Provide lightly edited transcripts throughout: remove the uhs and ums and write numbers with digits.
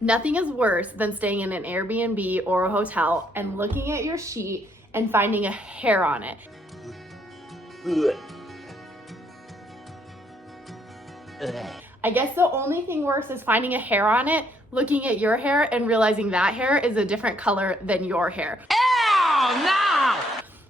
Nothing is worse than staying in an Airbnb or a hotel and looking at your sheet and finding a hair on it. I guess the only thing worse is finding a hair on it, looking at your hair and realizing that hair is a different color than your hair. Ew, no!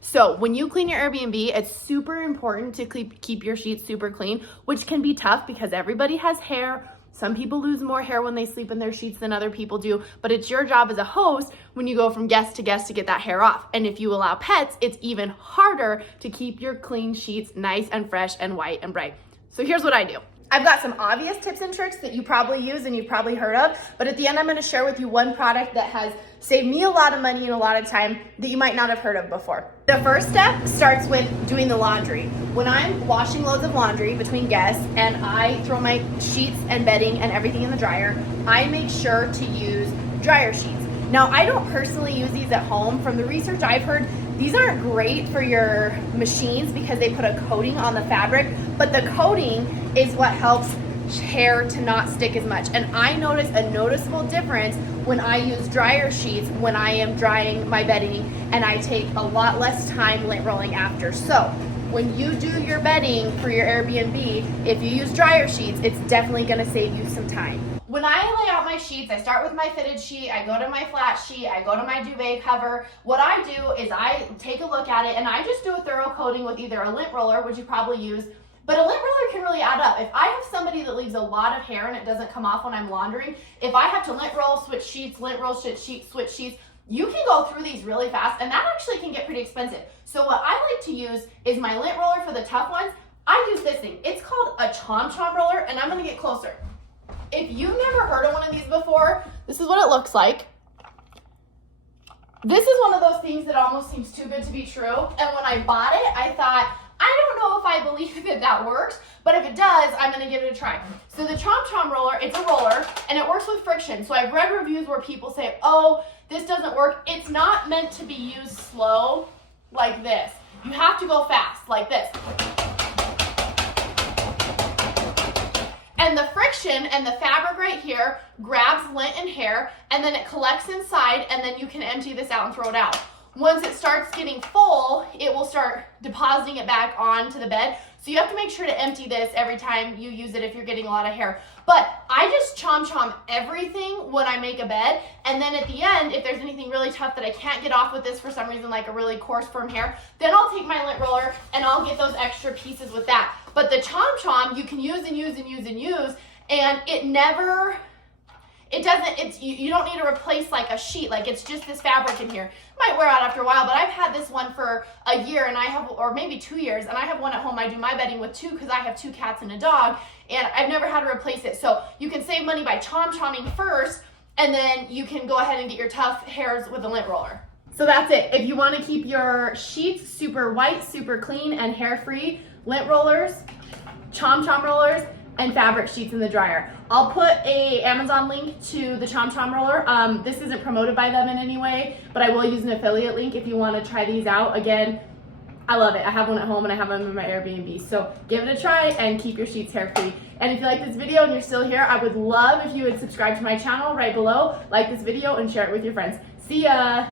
So when you clean your Airbnb, it's super important to keep your sheets super clean, which can be tough because everybody has hair. Some people lose more hair when they sleep in their sheets than other people do, but it's your job as a host when you go from guest to guest to get that hair off. And if you allow pets, it's even harder to keep your clean sheets nice and fresh and white and bright. So here's what I do. I've got some obvious tips and tricks that you probably use and you've probably heard of, but at the end I'm gonna share with you one product that has saved me a lot of money and a lot of time that you might not have heard of before. The first step starts with doing the laundry. When I'm washing loads of laundry between guests and I throw my sheets and bedding and everything in the dryer, I make sure to use dryer sheets. Now, I don't personally use these at home. From the research I've heard, these aren't great for your machines because they put a coating on the fabric, but the coating is what helps hair to not stick as much. And I notice a noticeable difference when I use dryer sheets when I am drying my bedding, and I take a lot less time lint rolling after. So when you do your bedding for your Airbnb, if you use dryer sheets, it's definitely gonna save you some time. When I lay out my sheets, I start with my fitted sheet, I go to my flat sheet, I go to my duvet cover. What I do is I take a look at it and I just do a thorough coating with either a lint roller, which you probably use, but a lint roller can really add up. If I have somebody that leaves a lot of hair and it doesn't come off when I'm laundering, if I have to lint roll, switch sheets, lint roll, switch sheets, you can go through these really fast, and that actually can get pretty expensive. So what I like to use is my lint roller for the tough ones. I use this thing. It's called a chom chom roller, and I'm gonna get closer. If you've never heard of one of these before, this is what it looks like. This is one of those things that almost seems too good to be true. And when I bought it, I thought, I don't know if I believe that works, but if it does, I'm gonna give it a try. So the chom chom roller, it's a roller and it works with friction. So I've read reviews where people say, oh, this doesn't work. It's not meant to be used slow like this. You have to go fast like this. And the friction and the fabric right here grabs lint and hair, and then it collects inside, and then you can empty this out and throw it out. Once it starts getting full, it will start depositing it back onto the bed. So you have to make sure to empty this every time you use it if you're getting a lot of hair. But I just chom everything when I make a bed, and then at the end, if there's anything really tough that I can't get off with this for some reason, like a really coarse firm hair, then I'll take my lint roller and I'll get those extra pieces with that. But the chom you can use and use and use and use, and you don't need to replace like a sheet, like it's just this fabric in here. It might wear out after a while, but I've had this one for a year and or maybe 2 years, and I have one at home. I do my bedding with two because I have 2 cats and a dog, and I've never had to replace it. So you can save money by chom-chomming first, and then you can go ahead and get your tough hairs with a lint roller. So that's it. If you want to keep your sheets super white, super clean, and hair-free, lint rollers, chom rollers, and fabric sheets in the dryer. I'll put a Amazon link to the chom roller. This isn't promoted by them in any way, but I will use an affiliate link if you want to try these out. Again, I love it. I have one at home and I have them in my Airbnb. So give it a try and keep your sheets hair free. And if you like this video and you're still here, I would love if you would subscribe to my channel right below, like this video, and share it with your friends. See ya!